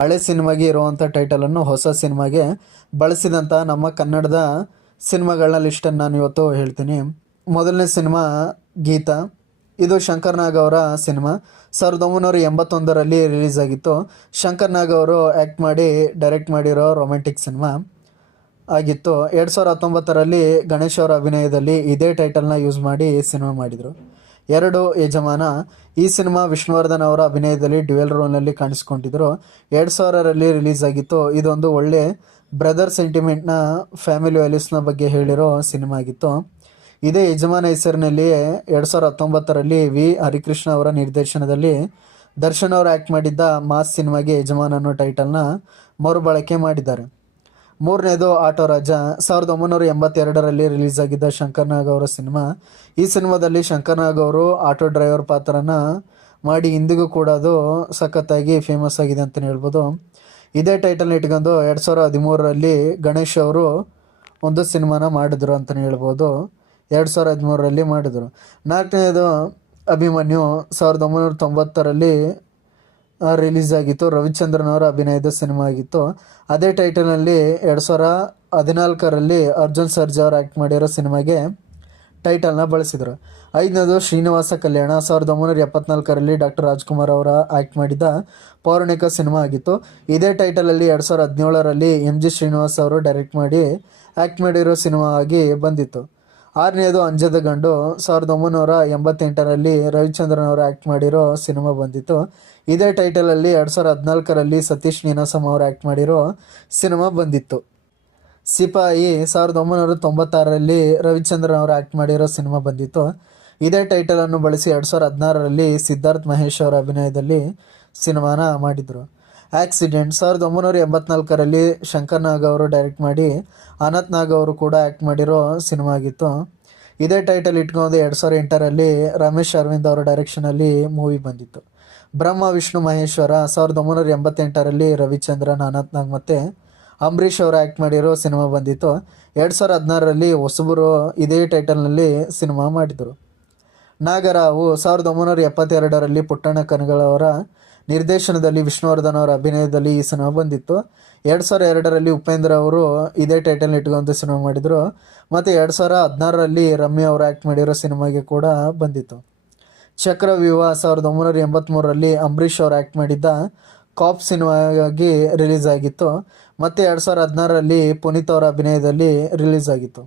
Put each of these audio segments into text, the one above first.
ಹಳೆ ಸಿನಿಮಾಗೆ ಇರುವಂಥ ಟೈಟಲನ್ನು ಹೊಸ ಸಿನಿಮಾಗೆ ಬಳಸಿದಂಥ ನಮ್ಮ ಕನ್ನಡದ ಸಿನಿಮಾಗಳನ್ನ ಲಿಸ್ಟನ್ನು ನಾನು ಇವತ್ತು ಹೇಳ್ತೀನಿ. ಮೊದಲನೇ ಸಿನಿಮಾ ಗೀತಾ. ಇದು ಶಂಕರ್ ನಾಗ್ ಅವರ ಸಿನಿಮಾ. 1981ರಲ್ಲಿ ರಿಲೀಸ್ ಆಗಿತ್ತು. ಶಂಕರ್ ನಾಗ್ ಅವರು ಆ್ಯಕ್ಟ್ ಮಾಡಿ ಡೈರೆಕ್ಟ್ ಮಾಡಿರೋ ರೊಮ್ಯಾಂಟಿಕ್ ಸಿನಿಮಾ ಆಗಿತ್ತು. 2019ರಲ್ಲಿ ಗಣೇಶ್ ಅವರ ಅಭಿನಯದಲ್ಲಿ ಇದೇ ಟೈಟಲ್ನ ಯೂಸ್ ಮಾಡಿ ಸಿನಿಮಾ ಮಾಡಿದರು. 2 ಯಜಮಾನ. ಈ ಸಿನಿಮಾ ವಿಷ್ಣುವರ್ಧನ್ ಅವರ ಅಭಿನಯದಲ್ಲಿ ಡ್ಯುಯಲ್ ರೋಲ್ನಲ್ಲಿ ಕಾಣಿಸ್ಕೊಂಡಿದ್ದರು. 2000ರಲ್ಲಿ ರಿಲೀಸ್ ಆಗಿತ್ತು. ಇದೊಂದು ಒಳ್ಳೆ ಬ್ರದರ್ ಸೆಂಟಿಮೆಂಟ್ನ ಫ್ಯಾಮಿಲಿ ವ್ಯಾಲ್ಯೂಸ್ನ ಬಗ್ಗೆ ಹೇಳಿರೋ ಸಿನಿಮಾ ಆಗಿತ್ತು. ಇದೇ ಯಜಮಾನ ಹೆಸರಿನಲ್ಲಿಯೇ 2019ರಲ್ಲಿ ವಿ ಹರಿಕೃಷ್ಣ ಅವರ ನಿರ್ದೇಶನದಲ್ಲಿ ದರ್ಶನ್ ಅವರು ಆ್ಯಕ್ಟ್ ಮಾಡಿದ್ದ ಮಾಸ್ ಸಿನಿಮಾಗೆ ಯಜಮಾನ ಅನ್ನೋ ಟೈಟಲ್ನ ಮರುಬಳಕೆ ಮಾಡಿದ್ದಾರೆ. ಮೂರನೇದು ಆಟೋ ರಾಜ. 1982ರಲ್ಲಿ ರಿಲೀಸ್ ಆಗಿದ್ದ ಶಂಕರ್ ನಾಗ್ ಅವರ ಸಿನಿಮಾ. ಈ ಸಿನಿಮಾದಲ್ಲಿ ಶಂಕರ್ ನಾಗ್ ಅವರು ಆಟೋ ಡ್ರೈವರ್ ಪಾತ್ರನ ಮಾಡಿ ಇಂದಿಗೂ ಕೂಡ ಅದು ಸಖತ್ತಾಗಿ ಫೇಮಸ್ ಆಗಿದೆ ಅಂತಲೇ ಹೇಳ್ಬೋದು. ಇದೇ ಟೈಟಲ್ನ ಇಟ್ಕೊಂಡು 2013ರಲ್ಲಿ ಗಣೇಶ್ ಅವರು ಒಂದು ಸಿನಿಮಾನ ಮಾಡಿದ್ರು ಅಂತಲೇ ಹೇಳ್ಬೋದು. 2013ರಲ್ಲಿ ಮಾಡಿದ್ರು. ನಾಲ್ಕನೇದು ಅಭಿಮನ್ಯು. 1990ರಲ್ಲಿ ರಿಲೀಸ್ ಆಗಿತ್ತು. ರವಿಚಂದ್ರನ್ ಅವರ ಅಭಿನಯದ ಸಿನಿಮಾ ಆಗಿತ್ತು. ಅದೇ ಟೈಟಲ್ನಲ್ಲಿ 2014ರಲ್ಲಿ ಅರ್ಜುನ್ ಸರ್ಜಾ ಅವರು ಆ್ಯಕ್ಟ್ ಮಾಡಿರೋ ಸಿನಿಮಾಗೆ ಟೈಟಲ್ನ ಬಳಸಿದರು. ಐದನೇದು ಶ್ರೀನಿವಾಸ ಕಲ್ಯಾಣ. 1974ರಲ್ಲಿ ಡಾಕ್ಟರ್ ರಾಜ್ಕುಮಾರ್ ಅವರ ಆ್ಯಕ್ಟ್ ಮಾಡಿದ ಪೌರಾಣಿಕ ಸಿನಿಮಾ ಆಗಿತ್ತು. ಇದೇ ಟೈಟಲಲ್ಲಿ 2017ರಲ್ಲಿ ಎಂ ಜಿ ಶ್ರೀನಿವಾಸ್ ಅವರು ಡೈರೆಕ್ಟ್ ಮಾಡಿ ಆ್ಯಕ್ಟ್ ಮಾಡಿರೋ ಸಿನಿಮಾ ಆಗಿ ಬಂದಿತ್ತು. ಆರನೇದು ಅಂಜದ ಗಂಡು. 1988ರಲ್ಲಿ ರವಿಚಂದ್ರನ್ ಅವರು ಆ್ಯಕ್ಟ್ ಮಾಡಿರೋ ಸಿನಿಮಾ ಬಂದಿತ್ತು. ಇದೇ ಟೈಟಲಲ್ಲಿ 2014ರಲ್ಲಿ ಸತೀಶ್ ನೀನಾಸಂ ಅವರು ಆ್ಯಕ್ಟ್ ಮಾಡಿರೋ ಸಿನಿಮಾ ಬಂದಿತ್ತು. ಸಿಪಾಯಿ. 1996ರಲ್ಲಿ ರವಿಚಂದ್ರನ್ ಅವರು ಆ್ಯಕ್ಟ್ ಮಾಡಿರೋ ಸಿನಿಮಾ ಬಂದಿತ್ತು. ಇದೇ ಟೈಟಲನ್ನು ಬಳಸಿ 2016ರಲ್ಲಿ ಸಿದ್ಧಾರ್ಥ್ ಮಹೇಶ್ ಅವರ ಅಭಿನಯದಲ್ಲಿ ಸಿನಿಮಾನ ಮಾಡಿದರು. ಆಕ್ಸಿಡೆಂಟ್. 1984ರಲ್ಲಿ ಶಂಕರ್ ನಾಗ್ ಅವರು ಡೈರೆಕ್ಟ್ ಮಾಡಿ ಅನಂತ್ ನಾಗ್ ಅವರು ಕೂಡ ಆ್ಯಕ್ಟ್ ಮಾಡಿರೋ ಸಿನಿಮಾ ಆಗಿತ್ತು. ಇದೇ ಟೈಟಲ್ ಇಟ್ಕೊಂಡು 2008ರಲ್ಲಿ ರಮೇಶ್ ಅರವಿಂದ್ ಅವರ ಡೈರೆಕ್ಷನಲ್ಲಿ ಮೂವಿ ಬಂದಿತ್ತು. ಬ್ರಹ್ಮ ವಿಷ್ಣು ಮಹೇಶ್ವರ. 1988ರಲ್ಲಿ ರವಿಚಂದ್ರನ್, ಅನಂತ್ ನಾಗ್ ಮತ್ತು ಅಂಬರೀಷ್ ಅವರು ಆ್ಯಕ್ಟ್ ಮಾಡಿರೋ ಸಿನಿಮಾ ಬಂದಿತ್ತು. 2016ರಲ್ಲಿ ಹೊಸಬರು ಇದೇ ಟೈಟಲ್ನಲ್ಲಿ ಸಿನಿಮಾ ಮಾಡಿದರು. ನಾಗರಾವು. 1972ರಲ್ಲಿ ಪುಟ್ಟಣ್ಣ ಕನಗಳವರ ನಿರ್ದೇಶನದಲ್ಲಿ ವಿಷ್ಣುವರ್ಧನ್ ಅವರ ಅಭಿನಯದಲ್ಲಿ ಈ ಸಿನಿಮಾ ಬಂದಿತ್ತು. 2002ರಲ್ಲಿ ಉಪೇಂದ್ರ ಅವರು ಇದೇ ಟೈಟಲ್ ಇಟ್ಕೊಂಡು ಸಿನಿಮಾ ಮಾಡಿದರು. ಮತ್ತು 2016ರಲ್ಲಿ ರಮ್ಯಾ ಅವರು ಆ್ಯಕ್ಟ್ ಮಾಡಿರೋ ಸಿನಿಮಾಗೆ ಕೂಡ ಬಂದಿತ್ತು. ಚಕ್ರವ್ಯೂಹ. 1983ರಲ್ಲಿ ಅಂಬರೀಷ್ ಅವರು ಆ್ಯಕ್ಟ್ ಮಾಡಿದ್ದ ಕಾಪ್ ಸಿನಿಮಾಗಾಗಿ ರಿಲೀಸ್ ಆಗಿತ್ತು. ಮತ್ತು 2016ರಲ್ಲಿ ಪುನೀತ್ ಅವರ ಅಭಿನಯದಲ್ಲಿ ರಿಲೀಸ್ ಆಗಿತ್ತು.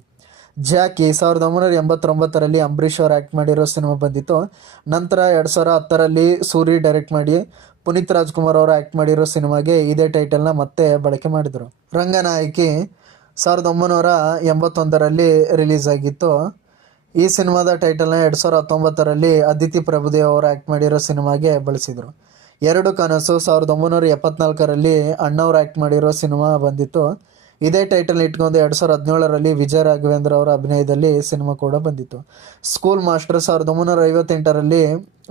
ಜಾಕಿ. 1989ರಲ್ಲಿ ಅಂಬರೀಷ್ ಅವರು ಆ್ಯಕ್ಟ್ ಮಾಡಿರೋ ಸಿನಿಮಾ ಬಂದಿತ್ತು. ನಂತರ 2010ರಲ್ಲಿ ಸೂರಿ ಡೈರೆಕ್ಟ್ ಮಾಡಿ ಪುನೀತ್ ರಾಜ್ಕುಮಾರ್ ಅವರು ಆ್ಯಕ್ಟ್ ಮಾಡಿರೋ ಸಿನಿಮಾಗೆ ಇದೇ ಟೈಟಲ್ನ ಮತ್ತೆ ಬಳಕೆ ಮಾಡಿದರು. ರಂಗನಾಯಕಿ. 1981ರಲ್ಲಿ ರಿಲೀಸ್ ಆಗಿತ್ತು. ಈ ಸಿನಿಮಾದ ಟೈಟಲ್ನ 2019ರಲ್ಲಿ ಅದಿತಿ ಪ್ರಭುದೇವ್ ಅವರು ಆ್ಯಕ್ಟ್ ಮಾಡಿರೋ ಸಿನಿಮಾಗೆ ಬಳಸಿದರು. ಎರಡು ಕನಸು. 1974ರಲ್ಲಿ ಅಣ್ಣವ್ರು ಆ್ಯಕ್ಟ್ ಮಾಡಿರೋ ಸಿನಿಮಾ ಬಂದಿತ್ತು. ಇದೇ ಟೈಟಲ್ ಇಟ್ಕೊಂಡು 2017ರಲ್ಲಿ ವಿಜಯ ರಾಘವೇಂದ್ರ ಅವರ ಅಭಿನಯದಲ್ಲಿ ಸಿನಿಮಾ ಕೂಡ ಬಂದಿತ್ತು. School master. 1958ರಲ್ಲಿ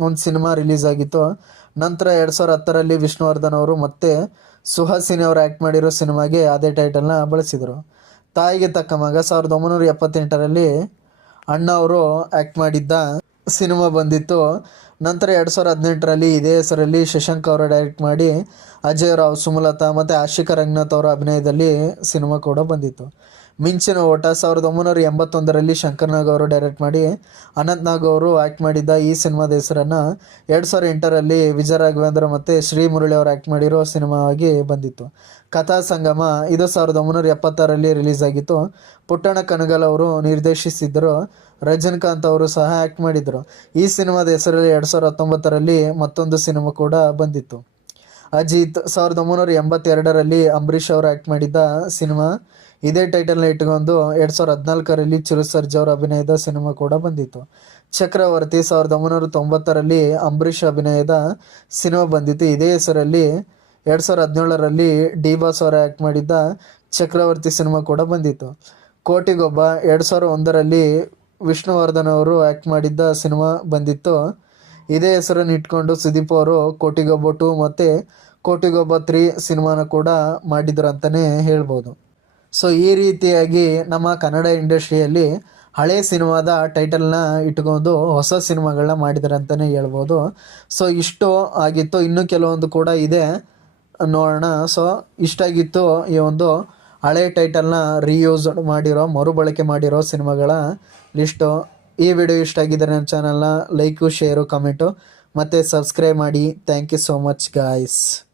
ಒಂದು ಸಿನಿಮಾ ರಿಲೀಸ್ ಆಗಿತ್ತು. ನಂತರ 2010ರಲ್ಲಿ ವಿಷ್ಣುವರ್ಧನ್ ಅವರು ಮತ್ತೆ ಸುಹಾಸಿನಿ ಅವರು ಆ್ಯಕ್ಟ್ ಮಾಡಿರೋ ಸಿನಿಮಾಗೆ ಅದೇ ಟೈಟಲ್ನ ಬಳಸಿದರು. ತಾಯಿಗೆ ತಕ್ಕ ಮಗ. 1978ರಲ್ಲಿ ಅಣ್ಣ ಅವರು ಆ್ಯಕ್ಟ್ ಮಾಡಿದ್ದ ಸಿನಿಮಾ ಬಂದಿತ್ತು. ನಂತರ 2018ರಲ್ಲಿ ಇದೇ ಹೆಸರಲ್ಲಿ ಶಶಾಂಕ್ ಅವರು ಡೈರೆಕ್ಟ್ ಮಾಡಿ ಅಜಯ್ ರಾವ್, ಸುಮಲತಾ ಮತ್ತು ಆಶಿಕಾ ರಂಗನಾಥ್ ಅವರ ಅಭಿನಯದಲ್ಲಿ ಸಿನಿಮಾ ಕೂಡ ಬಂದಿತ್ತು. ಮಿಂಚಿನ ಓಟ. 1981ರಲ್ಲಿ ಶಂಕರ್ ನಾಗ್ ಅವರು ಡೈರೆಕ್ಟ್ ಮಾಡಿ ಅನಂತ್ ನಾಗ್ ಅವರು ಆ್ಯಕ್ಟ್ ಮಾಡಿದ್ದ ಈ ಸಿನಿಮಾದ ಹೆಸರನ್ನು 2008ರಲ್ಲಿ ವಿಜಯ ರಾಘವೇಂದ್ರ ಮತ್ತು ಶ್ರೀ ಮುರಳಿ ಅವರು ಆ್ಯಕ್ಟ್ ಮಾಡಿರೋ ಸಿನಿಮಾ ಆಗಿ ಬಂದಿತ್ತು. ಕಥಾ ಸಂಗಮ. ಇದು 1976ರಲ್ಲಿ ರಿಲೀಸ್ ಆಗಿತ್ತು. ಪುಟ್ಟಣ್ಣ ಕಣಗಾಲ್ ಅವರು ನಿರ್ದೇಶಿಸಿದ್ದರು. ರಜನಿಕಾಂತ್ ಅವರು ಸಹ ಆ್ಯಕ್ಟ್ ಮಾಡಿದರು. ಈ ಸಿನಿಮಾದ ಹೆಸರಲ್ಲಿ 2019ರಲ್ಲಿ ಮತ್ತೊಂದು ಸಿನಿಮಾ ಕೂಡ ಬಂದಿತ್ತು. ಅಜಿತ್. 1982ರಲ್ಲಿ ಅಂಬರೀಷ್ ಅವರು ಆ್ಯಕ್ಟ್ ಮಾಡಿದ್ದ ಸಿನಿಮಾ. ಇದೇ ಟೈಟಲ್ನ ಇಟ್ಕೊಂಡು 2014ರಲ್ಲಿ ಚಿರು ಸರ್ಜಾ ಅವರ ಅಭಿನಯದ ಸಿನಿಮಾ ಕೂಡ ಬಂದಿತ್ತು. ಚಕ್ರವರ್ತಿ. 1990ರಲ್ಲಿ ಅಂಬರೀಷ್ ಅಭಿನಯದ ಸಿನಿಮಾ ಬಂದಿತ್ತು. ಇದೇ ಹೆಸರಲ್ಲಿ 2017ರಲ್ಲಿ ಡಿ ಬಾಸ್ ಅವರು ಆ್ಯಕ್ಟ್ ಮಾಡಿದ್ದ ಚಕ್ರವರ್ತಿ ಸಿನಿಮಾ ಕೂಡ ಬಂದಿತ್ತು. ಕೋಟಿಗೊಬ್ಬ. 2001ರಲ್ಲಿ ವಿಷ್ಣುವರ್ಧನ್ ಅವರು ಆ್ಯಕ್ಟ್ ಮಾಡಿದ್ದ ಸಿನಿಮಾ ಬಂದಿತ್ತು. ಇದೇ ಹೆಸರನ್ನು ಇಟ್ಕೊಂಡು ಸುದೀಪ್ ಅವರು ಕೋಟಿಗೊಬ್ಬ 2 ಮತ್ತು ಕೋಟಿಗೊಬ್ಬ 3 ಸಿನಿಮಾನ ಕೂಡ ಮಾಡಿದ್ರು ಅಂತಲೇ ಹೇಳ್ಬೋದು. ಸೊ ಈ ರೀತಿಯಾಗಿ ನಮ್ಮ ಕನ್ನಡ ಇಂಡಸ್ಟ್ರಿಯಲ್ಲಿ ಹಳೆ ಸಿನಿಮಾದ ಟೈಟಲ್ನ ಇಟ್ಕೊಂಡು ಹೊಸ ಸಿನಿಮಾಗಳನ್ನ ಮಾಡಿದ್ದಾರೆ ಅಂತಲೇ ಹೇಳ್ಬೋದು. ಸೊ ಇಷ್ಟು ಆಗಿತ್ತು. ಇನ್ನೂ ಕೆಲವೊಂದು ಕೂಡ ಇದೆ. ನೋಡೋಣ. ಸೊ ಇಷ್ಟಾಗಿತ್ತು ಈ ಒಂದು ಹಳೆ ಟೈಟಲ್ನ ರೀಯೂಸ್ ಮಾಡಿರೋ, ಮರುಬಳಕೆ ಮಾಡಿರೋ ಸಿನಿಮಾಗಳ ಲಿಸ್ಟು. ಈ ವಿಡಿಯೋ ಇಷ್ಟ ಆಗಿದ್ದರೆ ನನ್ನ ಚಾನಲ್ನ ಲೈಕು, ಶೇರು, ಕಮೆಂಟು ಮತ್ತು ಸಬ್ಸ್ಕ್ರೈಬ್ ಮಾಡಿ. Thank you so much guys.